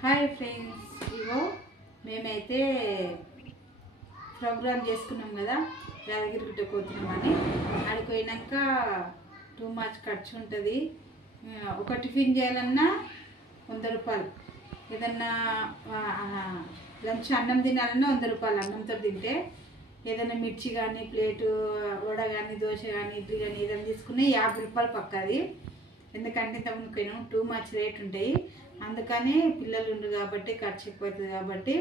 Hi friends, ఇగో మేమైతే programme చేసుకున్నాం కదా, యాదగిరిగుట్ట పోతున్నామని. అక్కడికి పోయినాక టూ మచ్ ఖర్చు ఉంటుంది. ఒక టిఫిన్ చేయాలన్నా 100 రూపాయలు, ఏదన్నా లంచ్ అన్నం తినాలన్నా 100 రూపాయలు. అన్నంతో తింటే ఏదైనా మిర్చి కానీ, ప్లేటు వడ కానీ, దోశ కానీ, ఇడ్లీ కానీ ఏదైనా తీసుకుని 50 రూపాయలు పక్కది. ఎందుకంటే ఇంతకుముందు పోయినాము, టూ మచ్ రేట్ ఉంటాయి. అందుకని పిల్లలు ఉండరు కాబట్టి ఖర్చు ఎక్కువవుతుంది, కాబట్టి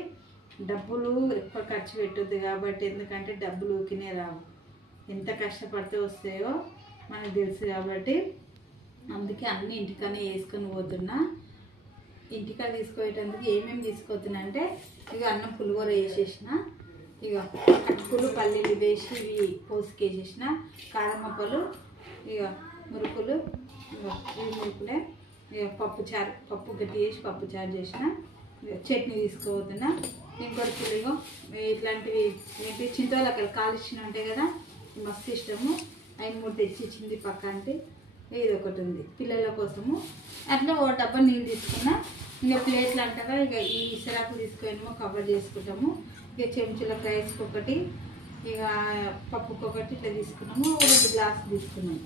డబ్బులు ఎక్కువ ఖర్చు పెట్టద్దు. కాబట్టి ఎందుకంటే డబ్బులు ఊకినే రావు, ఎంత కష్టపడితే వస్తాయో మనకు తెలుసు. కాబట్టి అందుకే అన్ని ఇంటికనే వేసుకొని పోతున్నా. ఇంటికాడ తీసుకోవటానికి ఏమేమి తీసుకుపోతున్నా అంటే, ఇక అన్నం పులిహోర వేసేసిన, ఇక అటుకులు పల్లీలు వేసి ఇవి పోసుకేసేసిన, కారమప్పలు, ఇక మురుకులు, ఇక ఇవి మురుకులే, ఇక పప్పు గట్టి వేసి పప్పుచారు చేసిన, చట్నీ తీసుకోబోతున్నా. ఇంకొకటి ఇగో ఇట్లాంటివి ఏంటి చింతవలకలు కాలుష్యం ఉంటాయి కదా, మస్తు ఇష్టము. అవి 3 తెచ్చి ఇచ్చింది పక్క అంటే. ఇది ఒకటి ఉంది పిల్లల కోసము. అట్లా ఓ డబ్బా నీళ్ళు తీసుకున్నా. ఇంకా ప్లేట్లు అంటారా, ఇక ఈ ఇసరాకు తీసుకొని కవర్ చేసుకుంటాము. ఇక చెంచుల రైస్కి ఒకటి, ఇక పప్పుకి ఒకటి ఇట్లా తీసుకున్నాము. 2 గ్లాసులు తీసుకున్నాము.